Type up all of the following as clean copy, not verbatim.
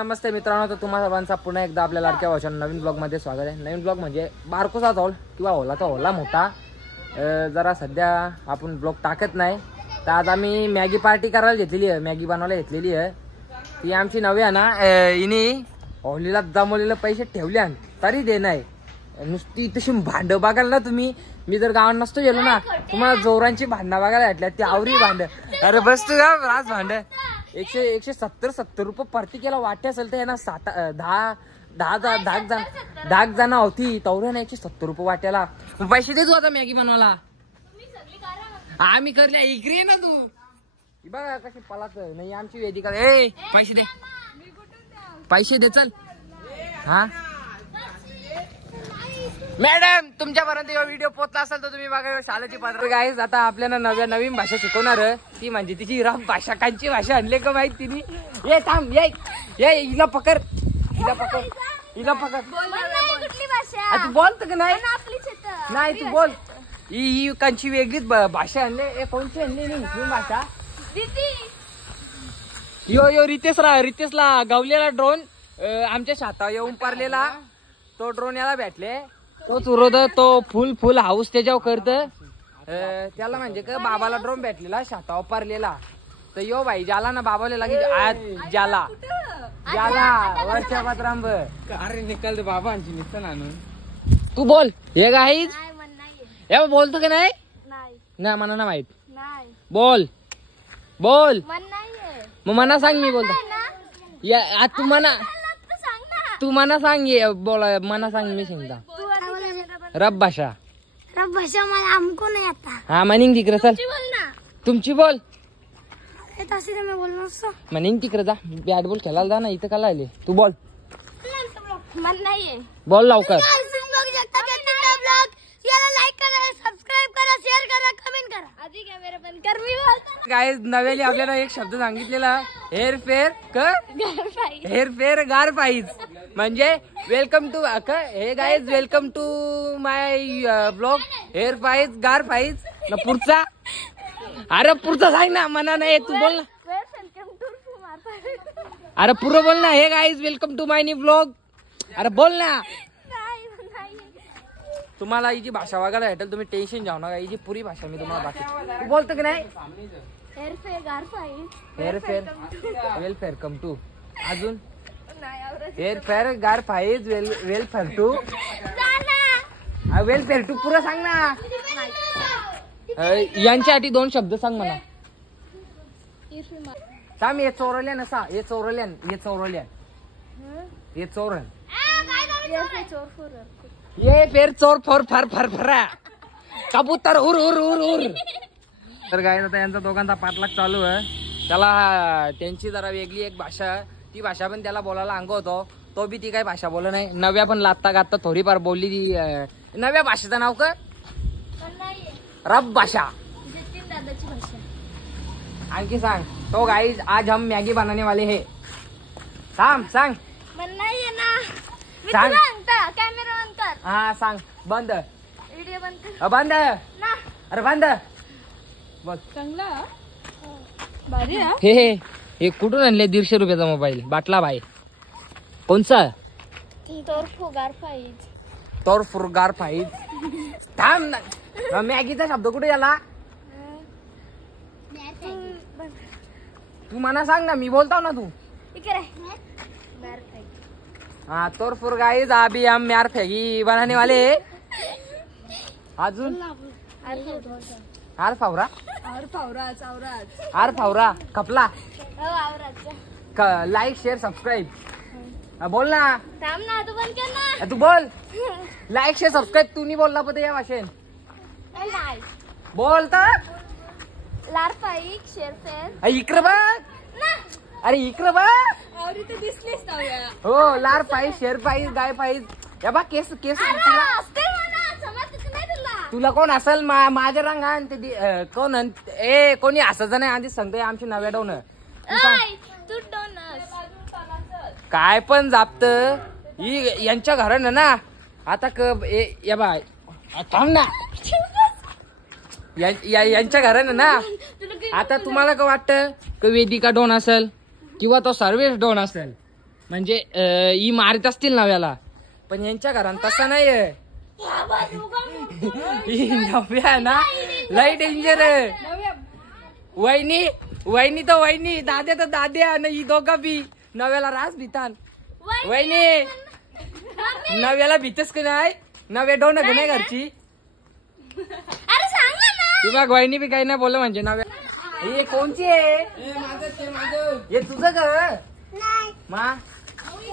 नमस्ते मित्रांनो, तर तुम्हा सर्वांचा पुन्हा एकदा आपल्या लाडक्या भावाच्या नवीन ब्लॉग मध्ये स्वागत आहे। नवीन ब्लॉग म्हणजे बारकोचा हॉल किंवा होला तर होला मोठा। जरा सध्या आपण ब्लॉग टाकत नाही, तर आज आम्ही मॅगी पार्टी करायला घेतलेली आहे, मॅगी बनवायला घेतलेली आहे। ती आमची नवी आहे ना, हिने होलीला जमवलेले पैसे ठेवले तरी दे नाही, नुसती तशी भांड बघाल ना तुम्ही। मी जर गावात नसतो गेलो ना, तुम्हाला जोरांची भांडणं बघायला भेटल्या, ती आवरी भांड। अरे बस तू का राज भांड 170 रुपये प्रत्येकाला वाटे असेल तर ना, 10 जण होती तेवढ्या ना 170 रुपये वाट्याला। पैसे दे तू आता मॅगी बनवायला। आम्ही करल्या इकडे ना तू बघा कशी पलाच नाही आमची वेदिका। ए पैसे दे, पैसे दे चल। हा मॅडम, तुमच्यापर्यंत व्हिडिओ पोहोचला असेल तर तुम्ही बघा शाळेची पात्र। गाईज आता आपल्याला नवीन भाषा शिकवणार, ती म्हणजे तिची रफ भाषा। कांची भाषा आणले का माहित तिने। ये थांब, ये हिला पकड, हिला पकड, हिला पकड। तू बोलत का नाही? नाही तू बोल। ही कांची वेगळीच भाषा आणले। कोणची आणली ही भाषा? यो रितेशला गावलेला ड्रोन आमच्या शेतावर येऊन पारलेला, तो ड्रोन याला भेटले। तोच उरवत, तो फुल हाऊस त्याच्यावर करत। त्याला म्हणजे का बाबाला ड्रोन भेटलेला शेतावर पारलेला, तर यो भाई ज्याला ना बाबाला लागेल आज ज्याला वरच्या पत्रांब। अरे निकाल दे बाबा निघतं आणून। तू बोल हे गाईज, हे बोलतो का नाही? नाही मला ना माहित। बोल बोल, मग मना सांग, मी बोलतो। तू मना सांग, बोला मना सांग, मी सांगता रब भाषा मला हमको नहीं आता। हाँ मनिंग तिकडे चल, तुमची बोल। मनिंग तिकडे जा, बॅट बॉल खेळायला जा ना, इथं का लायले? तू बोल, बोल लवकर। काय नव्याने आपल्याला एक शब्द सांगितलेला, हेरफेर गार पाहिज, म्हणजे welcome to hey guys, welcome to my blog हेअर पाहिज गार पाहिज ना पुढचा। अरे पुढचा सांग ना, मना नाही तू बोल ना। अरे पुरं बोल ना, hey guys welcome to my new blog. अरे बोल ना। तुम्हाला हिची भाषा बघायला भेटेल, तुम्ही टेन्शन जाऊ नका, हिची पुरी भाषा मी तुम्हाला बाकी बोलतो की नाही। हेअरफेअर वेलफेअर कम टू, अजून हेअरफेअर गार पाहिज वेलफेअर टू, वेलफेअर टू पुरं सांग ना। यांच्यासाठी 2 शब्द सांग मला। थांब, हे चोरल्यान असा, हे चोरल्यान, हे चोरल्यान, हे चोरण, ये फेर चोर फोर फार फार फरा कबूतर उर उर उर उर। तर काय आता यांचा दोघांचा पाठलाग चालू आहे। त्याला त्यांची जरा वेगळी एक भाषा, ती भाषा पण त्याला बोलायला अंगवतो, तो बी ती काही भाषा बोल नाही। नव्या पण लात्ता गात्ता थोडीफार बोलली ती। नव्या भाषेचं नाव का? रब भाषा। आणखी सांग तो गाइस, आज हम मैगी बनाने वाले हैं। सांग सांग सांग, कॅमेरा बंद कर। हाँ सांग, बंद व्हिडिओ बंद कर। बंद ना, अरे बंद बोल। चांगला भारी आहे। हे कुठून आणले 150 रुपयाचा मोबाईल बाटला भाई? कोणचा? तोर फुरगार फाईज। थांब ना, मॅगीचा शब्द कुठे झाला? तू मना सांग ना, मी बोलताव ना, तू हाँ तोर फुरगाईज। अभी हम म्यार फैगी बनाने वाले। अजून आर फावरा कपला। लाईक शेअर सबस्क्राईब बोल ना। थांब ना, तू बंद कर ना। तू बोल लाईक शेअर सबस्क्राईब। तू नाही बोलला पण या भाषेन बोल तर। लार पाईक शेरफेर इकडे बघ, अरे इकडे बघ। दिसलीस हो, लार पाहिज शेर पाहिज गाय पाहिज। या बा केस केस तुला कोण असेल माझ्या रंगान ते कोण ए कोणी असायचं नाही। आधी सांगतोय आमची नव्या डाऊन काय पण जापत यांच्या घरानं ना। आता या बाय थांब ना, यांच्या घरानं ना। आता तुम्हाला काय वाटतं की वेदिका डोन असेल किंवा तो सर्वेश डोन असेल? म्हणजे ही मारित असतील नव्याला, पण यांच्या घरात तसा नाहीये. ही नव्या ना लय डेंजर आहे. वहिनी तर वहिनी, दाद्या तर दाद्या, आणि ही दोघं बी नव्याला रास भीतान. वहिनी नव्याला भीतच का नाही? नव्या डोन का नाही घरची? अरे सांग ना. ती बघ वहिनी बी काही नाही बोल म्हणजे नव्या. हे कोणची आहे? हे तुझं का मा?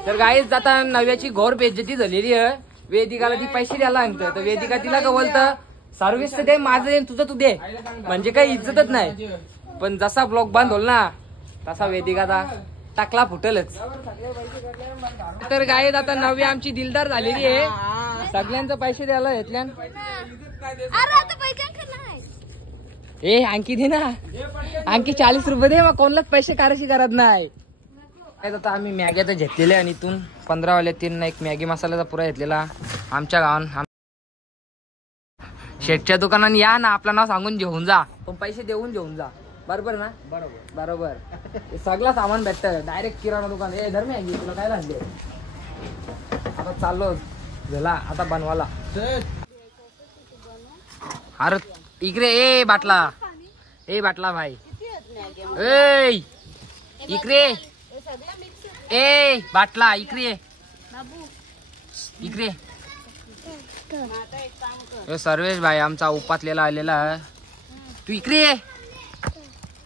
तर गाईच आता नव्याची घोर बेइज्जती झालेली आहे. वेदिकाला ती पैसे द्यायला सांगतं, तर वेदिका तिला का बोलतं सर्व्हिस तर दे, माझं दे तुझं तू दे, म्हणजे काही इज्जतच नाही. पण जसा ब्लॉक बंद होल ना तसा वेदिकाचा टाकला फुटलच. तर गाईत आता नवी आमची दिलदार झालेली आहे. सगळ्यांचं पैसे द्यायला घेतल्या. अरे आता पैसे नाही. ए आणखी दे ना, आणखी 40 रुपये दे, मग कोणलाच पैसे काराशी करत नाही. आता आम्ही मॅग्या तर घेतलेले आणि इथून 15 वाले 3 एक मॅगी मसाल्याचा पुरा घेतलेला. आमच्या गावात शेटच्या दुकानात या ना, आपलं नाव सांगून घेऊन जा, पण पैसे देऊन घेऊन जा. बरोबर ना? बरोबर. सगळं सामान भेटत डायरेक्ट किराणा दुकान. ए धर मॅगी, तुला काय लागले? आता चाललो झाला आता बनवाला. अरे इकडे ए बाटला भाई, ए इकडे ए बाटला इकडे सर्वेश भाई आमचा उपातलेला आलेला. तू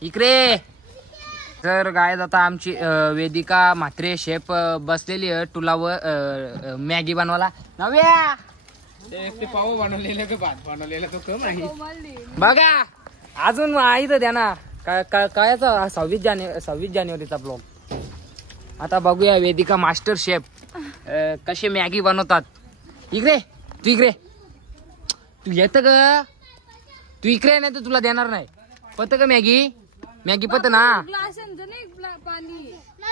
इकडे तर गाय आता आमची वेदिका म्हात्रे शेफ बसलेली आहे टुलावर मॅगी बनवायला. नव्या पाव बनवलेला का भात बनवलेला तो कम आहे बघा अजून इथं द्या ना. कायचा 26 जानेवारीचा ब्लॉग. आता बघूया वेदिका मास्टर शेफ कसे मॅगी बनवतात. इकडे तू येत ग, तू इकडे नाही तर तुला देणार नाही. पत का मॅगी पत ना,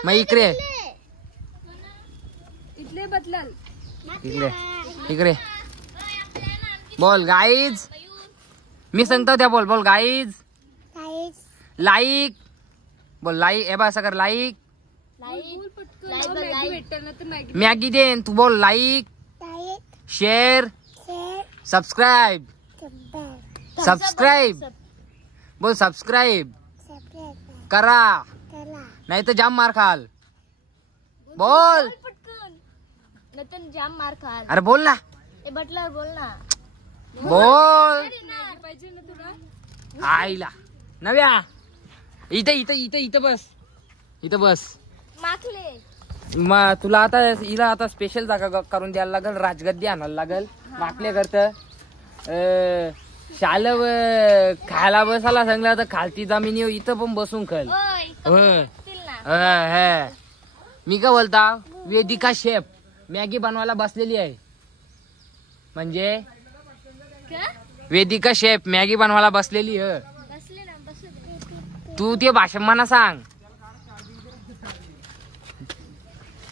मग इकडे बोल गाईज. मी सांगतो त्या बोल गाईज लाईक बोल लाईक. ए बा असं कर लाईक मॅगी देन. तू बोल लाईक शेअर सबस्क्राईब बोल सबस्क्राईब करा नाही तर जाम मार खाल. बोल जाम मार खाल. अरे बोल ना, बटलर बोल ना. बोल आईला नव्या इथं बस. माखले मग तुला आता हिला आता स्पेशल जागा करून द्यायला लागल, राजगद्दी आणायला लागल. माकले करत शालव खायला बसायला सांगला तर खालती जमिनी इथं पण बसून खल. मी का बोलता वेदिका शेफ मॅगी बनवायला बसलेली आहे. म्हणजे वेदिका शेफ मॅगी बनवायला बसलेली आहे. तू ते भाषण म्हणा सांग.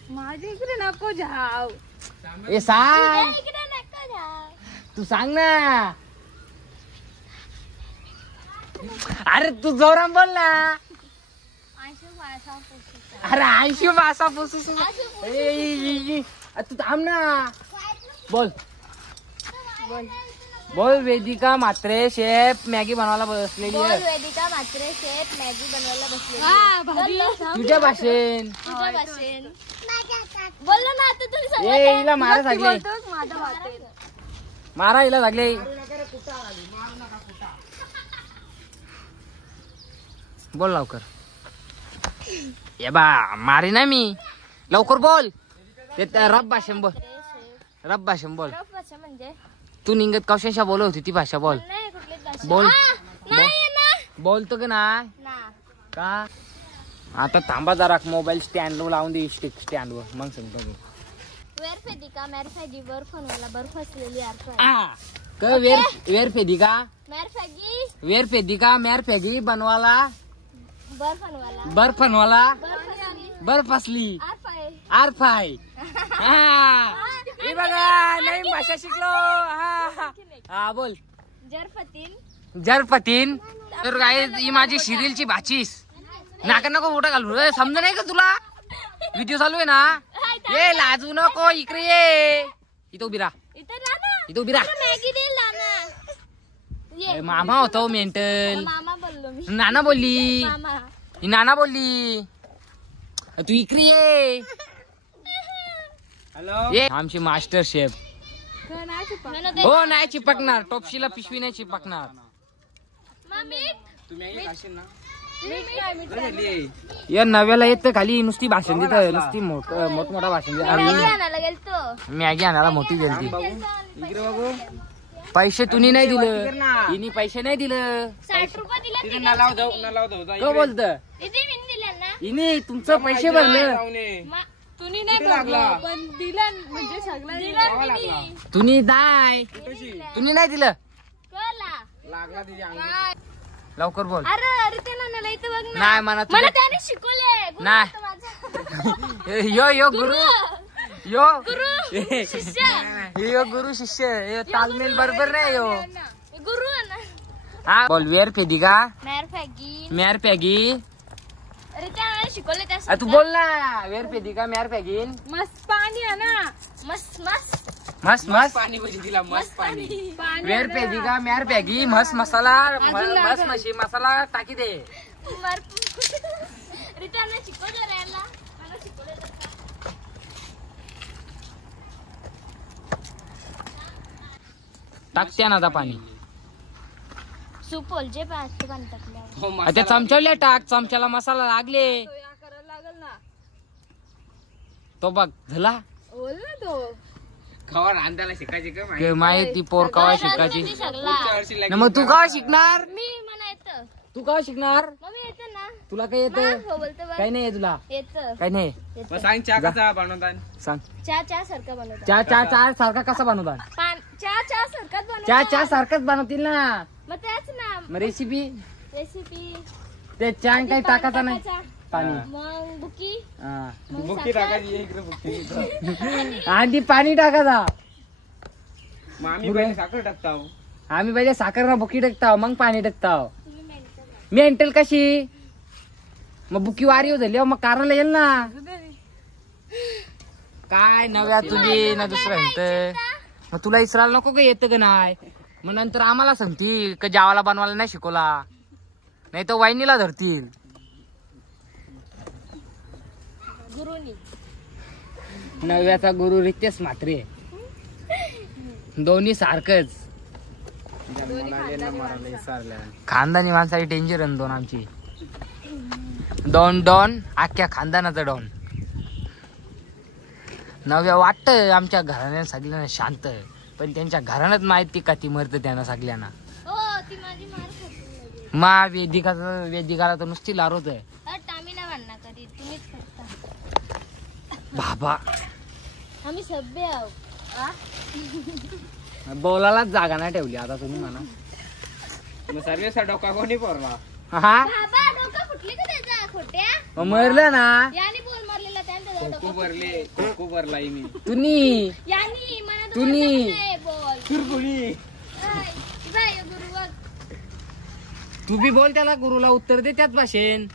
माझ्या इकडे नको जाव. ए सांग, इकडे नको जाव. तू सांग ना. अरे तू जोराम बोल ना. अरे आयशू भाषा पुसू तू थांब ना. बोल वेदिका म्हात्रे शेफ मॅगी बनवायला बसलेली आहे. वेदिका म्हात्रे शेफ मॅगी बनवायला बसलेली. तुझ्या भाषेन बोल ना आता तुम्ही. ए हिला मारा लागले, मारा हिला लागले. बोल लवकर. ये बा मारी ना मी. लवकर बोल. ते रब भाषण बोल. म्हणजे तू निघत कौशा बोलत होती ती भाषा बोल. बोल बोलतो का नाही का. आता थांबा जरा मोबाईल स्टँड लावून दे स्टँड वर मग सांगतो मी. वेदिका मेरफॅगी बर्फ बनवायला बर्फ असलेली वेदिका मेरफॅगी बनवायला बर्फ बनवायला बर्फ असली आरफाय. हे बघा नवीन भाषा शिकलो. हा बोल जरफतीन. तर काय ही माझी शिरीलची भाचीस. नाका नको मोठा घालू समज नाही का तुला. व्हिडिओ चालू आहे ना. ये लाजू नको, इकडे ये. इथं उभी राहा, इथं उभी राहा. मॅगी दे ना. अरे मामा होतो मेंटल. मामा बोललो मी. नाना बोलली, मामा. ही नाना बोलली. तू इकडे ये. हॅलो ये आमची मास्टर शेफ. हो नाही चिपकणार, टॉपशीला पिशवी नाही चिपकणार. तू मॅगी खाशील ना. या नव्याला येत खाली नुसती भाषण देत, नुसती मोठमोठा भाषण मॅगी देत. आणायला गेलतो. मॅगी आणायला मोठी गेली. इकडे बघू. पैसे तुम्ही नाही दिलं, हिनी पैसे नाही दिलं. 60 रुपये दिला. तिकडे नालाव जाऊ, नालाव जाऊ. का बोलत इथे मी दिला ना. हिने तुमचं पैसे भरलं, तुम्ही नाही भरलं, पण दिला म्हणजे सगळं दिलं. तुम्ही दाय, तुम्ही नाही दिलं. लागला तिची अंगठी. लवकर बोल. अरे ते नानाला इथं बघ ना. नाही म्हणा मला त्याने शिकवले. गुरु नाही. होता माझा. यो गुरु, यो शिष्य. यो गुरु शिष्य. यो तालमेल बरोबर नाही यो. गुरु आहे ना. हा बोल. वेर पेदिगा मॅर फॅगी. मॅर पॅगी. अरे त्याने शिकवले त्या. तू बोल ना. वेर पेदिगा मॅर पॅगीन. मस्त पाणी आहे ना. मस्त मस्त मस्त मस्त पाणी पाहिजे तिला, मस्त पाणी. वेर पेदिगा मॅर पॅगी. मस्त मसाला, मस्त मशी मसाला टाकी दे. अरे त्याने शिकवले राहायला. मला शिकवले. टाकते ना आता पाणी. सूप बोलचे पाणी टाकल्यावर. हो, मसाला. त्या चमच्याला टाक, चमच्याला मसाला लागले. तो बघ झाला. खवा रांधायला शिकायची का माहिती? माहिती पोर कवा शिकायची. पुढच्या वर्षी लागेल. मग तू कवा शिकणार, मी मला येतं. तू कवा शिकणार. मम्मी येतं ना. तुला काय येतं. हो बोलतो बघ. काही नाही तुला, येतं. काही नाही. मग सांग चहा कसा बनवतात. सांग. चहा सारखं बनवतो. चहा सारखा कसा बनवतात. चहा सारखाच बनवतो. चहा सारखाच बनवतील ना. मग त्याच ना. मग रेसिपी रेसिपी. ते चहा काही टाकायचा नाही. पाणी. मग बुकी. हा. बुक्की टाकायची इकडे बुक्की. आधी पाणी टाकायचा. मग आम्ही पहिले साखर टाकतो. आम्ही पहिले साखर बुकी टाकताव, मग पाणी टाकताव. मेंटल कशी. मग बुकी वारी झाली मग काराला येईल ना. काय नव्या तुझी ना दुसरं येत. मग तुला इसरायला नको का येतं का नाही. मग नंतर आम्हाला सांगतील का जावाला बनवायला नाही शिकवला, नाही तर वाहिनीला धरतील. गुरुनी. नव्याचा गुरु रितेश म्हात्रे. दोन्ही सारखंच. खानदानी माणसाची डेंजर आहे दोन आमची. डॉन अख्ख्या खानदानाचा डॉन. नव्या वाटत आमच्या घराने सगळ्यांना शांत, पण त्यांच्या घराण्यात माहिती का ती मरत त्यांना सगळ्यांना. ती माझी मार खाते. मा वेदिकाला तर नुसती लारोत आहे. आम्ही नाही म्हणणार कधी, तुम्हीच करता. बाबा आम्ही सभ्य आहोत. बोलायलाच जागा नाही ठेवली आता तुम्ही म्हणा. मग सर्वेचा डोका कोणी पोरला. हा बाबा डोकं फुटले का त्याचा खोट्या. मग मरलं ना. याने बोल मारलेला त्यांचा खोकू भरले, खोकू भरलाय मी. तुम्ही यानी मला तुम्ही बोल. कुरकुरी. बाय गुरु बघ. तू बी बोल त्याला, गुरुला उत्तर दे त्याच भाषेन.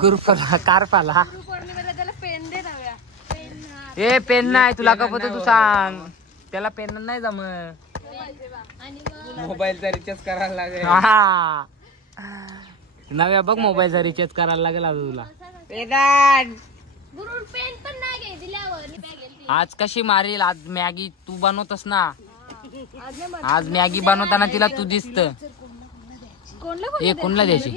गुरुपाला कारपाला. पौर्णिमेला त्याला पेन दे नव्या. ए पेन नाही तुला का पत तू सांग. त्याला पेन नाही जमत. आणि मग मोबाईलचा रिचार्ज करायला लागेल. हा नव्या बघ मोबाईलचा रिचार्ज करायला लागेल आता तुला. गुरु पेन पण नाही घे दिल्यावर. आज कशी मारेल. आज मॅगी तू बनवतस ना. आज मॅगी बनवताना तिला तू दिसत. ए कोणला द्यायची.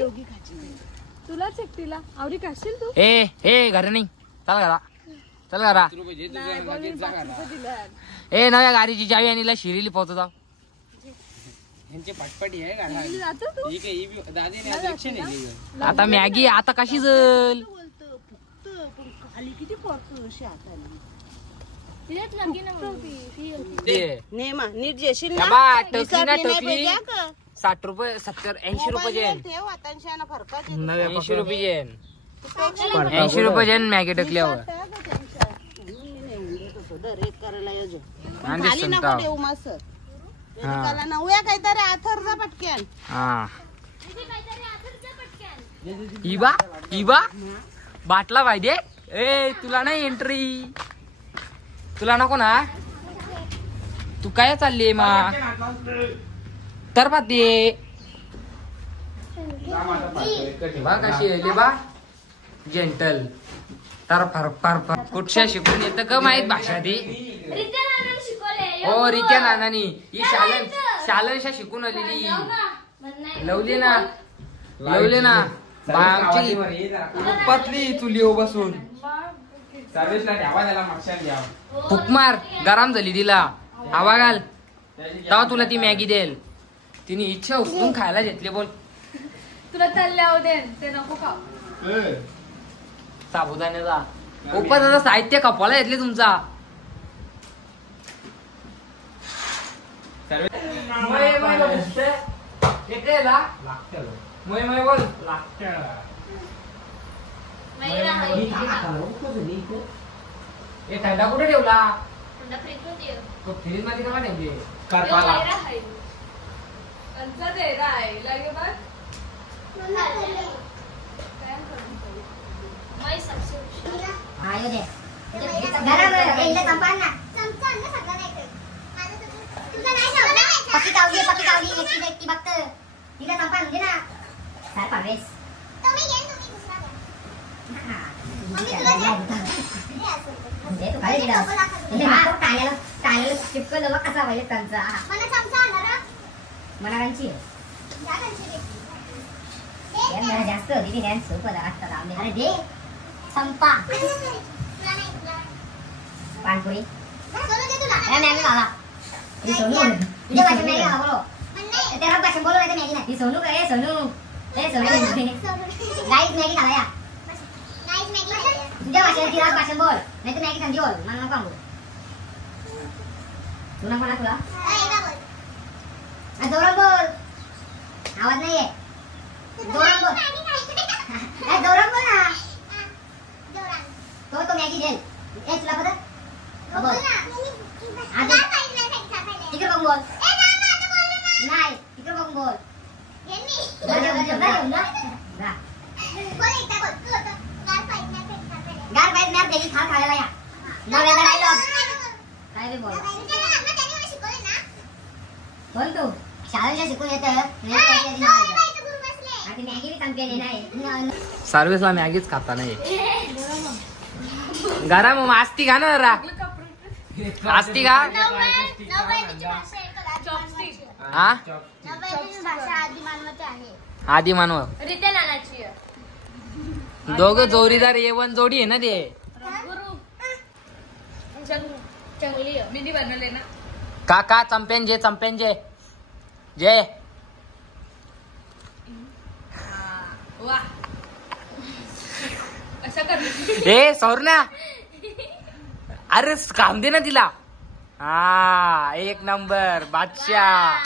तुलाच एकटीला आवडी काढशील तू. ए घरी नाही. चल घरा, चल घरा. ए नव्या गाडीची चावी आणि शिरीली पोहोचता. यांची पटपटी आहे का. दादीने आज लक्ष नाही दिलं. आता मॅगी आता कशी जल. तिलाच लगी ना नेमा नीट जेशील टोपली ना टोपली. 60 रुपये 70 80 रुपये जेन. 80 रुपये जेन. 80 रुपये जेन मॅगी टाकल्यावर. नव्या काहीतरी आथरचा पटक्यान. हा इबा बाटला पाहिजे. ए तुला नाही एंट्री, तुला नको ना. तू काय चालली मा तर पाहते बा कशी आहे बा जेंटल तर फार कुठच्या शिकून येतं का माहित भाषा ती. हो रित्या नानानी ही शालनशा शिकून आलेली. लवली ना आमची पतली चुली बसून फुक मार गरम झाली तिला. हवा घाल तेव्हा तुला ती मॅगी देईल. तिने इच्छा उचलून खायला घेतली. बोल तुला तल्ल्या देन ते नको खाऊ. साबुदाण्याचा उपासाचं साहित्य कपाला घेतले तुमचा. थंडा कुठे ठेवला? फ्रीज मध्ये कमा ठेवली? जास्त होती अरे दे संपा पानपुरी बोलो मॅगी सोनू काय सोनू गाईज मॅगी खाया तुझ्या भाषेत तिला भाषण बोल नाही तर मॅगी समजी बोल. मला नको सांगू. तुला कोणा तुला जोरात बोल आवाज नाहीये. जोरात बोल जोरात बोल ना. तो मॅगी देल ए तुला पता बोल तिकडे बघून बोल. नाही तिकडे बघून बोल. गार पाहिजे मॅप देखील खा खायला या नव्याला राहिलो काय रे बोल बोल तू शाळेला शिकून येतं मॅगी बी चॅम्पियन नाही. सर्विसला मॅगीच खाता नाही गरम असती का ना जरा असती का हा आधी मानव दोघं जोडीदार येवन जोडी आहे ना ते. मी बनवले ना काका चंपेन जे जे ए सौरण्या अरे काम दे ना तिला. हा एक नंबर बादशाह.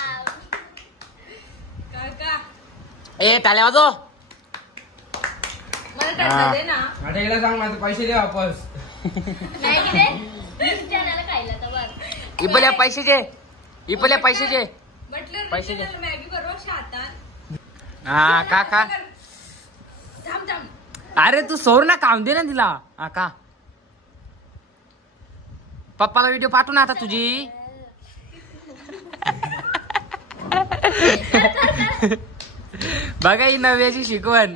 ए टाल्या वाजव. सांग माझे पैसे दे वापस. इपल्या पैशाचे पैसे दे. हा का अरे तू सोड ना काम दे ना तिला. हा का पप्पाला व्हिडिओ पाठवू ना आता तुझी. बघा ही नव्याची शिकवण.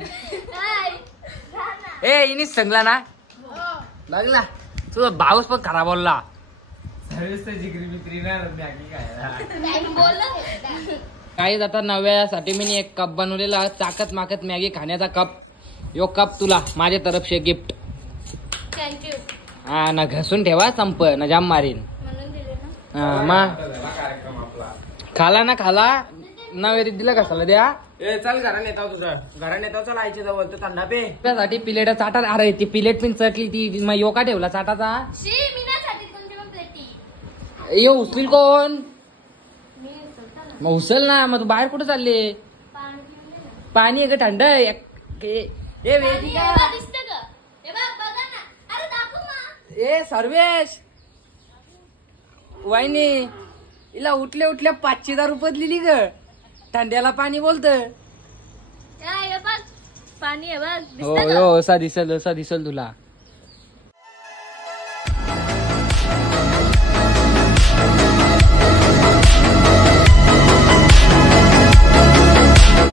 ए इनीच सांगला ना बघला तुझा भाऊस पण खराब बोलला. काही आता नव्यासाठी मी एक कप बनवलेला चाकत माकत मॅगी खाण्याचा कप. यो कप तुला माझ्या तर्फे गिफ्ट. थँक्यू. हा ना घसून ठेवा संप ना जाम मारीन. हा मग खाला ना खाला नव्या दिला कसाला द्या. ए चल घरा नेता तुझं घरा नेता चल आईच्या जवळ तर थंडा पे. त्यासाठी प्लेट चाटा. अरे ती प्लेट पण चटली ती मग यो का ठेवला चाटाचा. यो उचलील कोण. मग उचल ना. मग तू बाहेर कुठे चालले. पाणी आहे का थंड. ए सर्वेश वाहिनी हिला उठल्या 5,000 रुपये दिली ग. थंड्याला पाणी बोलत. पाणी आहे बघ हो दिसतं का? हो असा दिसल तुला